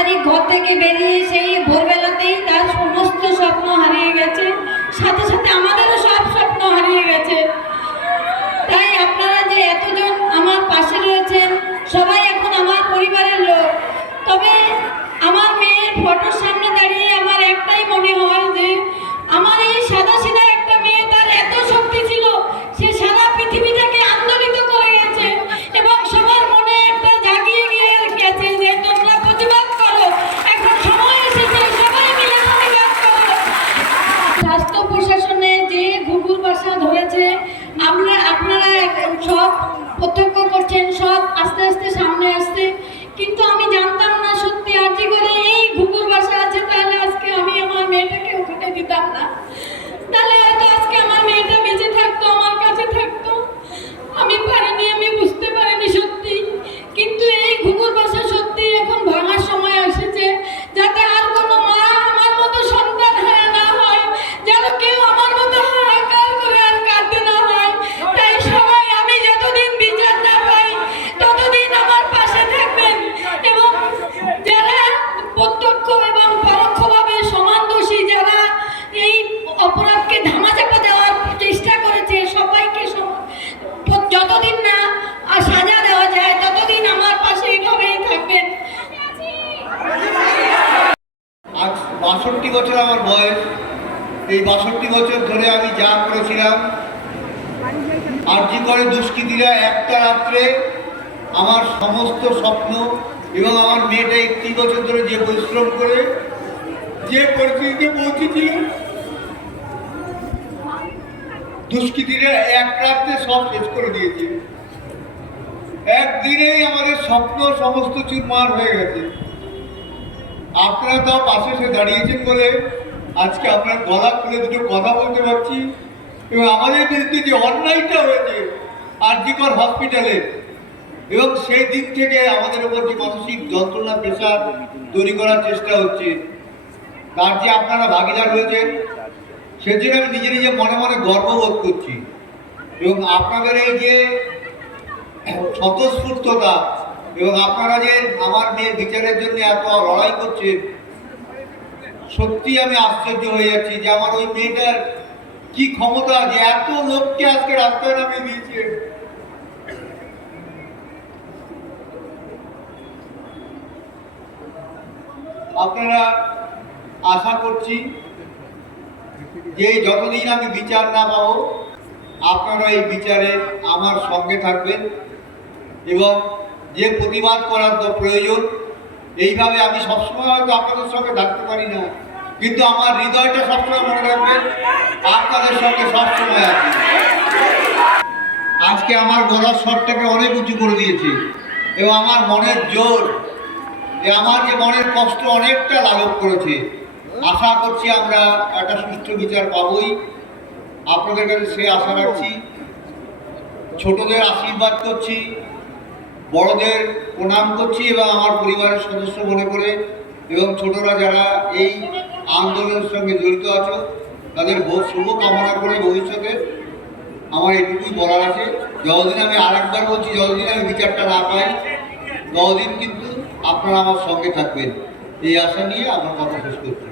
তারিখ ঘর থেকে বেরিয়ে সেই ভোরবেলাতেই তার সমস্ত স্বপ্ন হারিয়ে গেছে। সাথে সাথে আমাদেরও সব স্বপ্ন হারিয়ে গেছে। তাই আপনারা যে এতজন আমার পাশে রয়েছেন, সবাই এখন আমার পরিবারের লোক। তবে আমার মেয়ের ফটোর আমরা আপনারা সব প্রত্যক্ষ করছেন, সব আস্তে আস্তে সামনে আসছে। কিন্তু আমি জানতাম না সত্যি আর্জি বাষট্টি বছর আমার বয়স। এই বাষট্টি বছর ধরে আমি যা করেছিলাম আর আর্জি করে দুষ্কৃতীরা একটা রাত্রে আমার সমস্ত স্বপ্ন এবং আমার মেয়েটা একটি বছর ধরে যে পরিশ্রম করে, যে পরিস্থিতিতে পৌঁছেছিল, দুষ্কৃতীরা এক রাত্রে সব শেষ করে দিয়েছে। একদিনেই আমাদের স্বপ্ন সমস্ত চুরমার হয়ে গেছে। আপনারা তাও পাশে এসে দাঁড়িয়েছেন বলে আজকে আপনার গলা খুলে দুটো কথা বলতে পারছি। এবং আমাদের বিরুদ্ধে যে অন্যায়টা হয়েছে আরজিকর হসপিটালে, এবং সেই দিক থেকে আমাদের উপর যে মানসিক যন্ত্রণা প্রেশার তৈরি করার চেষ্টা হচ্ছে। তার যে আপনারা ভাগিদার হয়েছেন সেজন্য আমি নিজে নিজে মনে মনে গর্ববোধ করছি। এবং আপনাদের এই যে স্বতঃস্ফূর্ততা এবং আপনারা যে আমার মেয়ের বিচারের জন্য এত লড়াই করছেন সত্যি আমি আশ্চর্য হয়ে যাচ্ছি যে আমার ওই মেয়েটার কি ক্ষমতা, যে এত লোককে আজকে রাস্তায় নামিয়ে দিয়েছে আপনারা আশা করছি যে যতদিন আমি বিচার না পাবো, আপনারা এই বিচারে আমার সঙ্গে থাকবেন এবং যে প্রতিবাদ করার তো প্রয়োজন। এইভাবে আমি সবসময় হয়তো আপনাদের সঙ্গে থাকতে পারি না। কিন্তু আমার হৃদয়টা সবসময় মনে রাখবেন আপনাদের সঙ্গে সবসময় আছে। আজকে আমার গলার স্বরটাকে অনেক উঁচু করে দিয়েছে। এবং আমার মনের জোর, যে আমার যে মনের কষ্ট অনেকটা লাঘব করেছে। আশা করছি আমরা একটা সুষ্ঠু বিচার পাবই। আপনাদের কাছে সে আশা রাখছি। ছোটদের আশীর্বাদ করছি। বড়দের প্রণাম করছি এবং আমার পরিবারের সদস্য মনে করে এবং ছোটরা যারা এই আন্দোলনের সঙ্গে জড়িত আছো, তাদের শুভ কামনা করে ভবিষ্যতে আমার এটুকুই বলার আছে। যতদিন আমি আরেকবার বলছি, যতদিন আমি বিচারটা না পাই, ততদিন কিন্তু আপনারা আমার সঙ্গে থাকবেন। এই আশা নিয়ে আমার কথা শেষ করছি।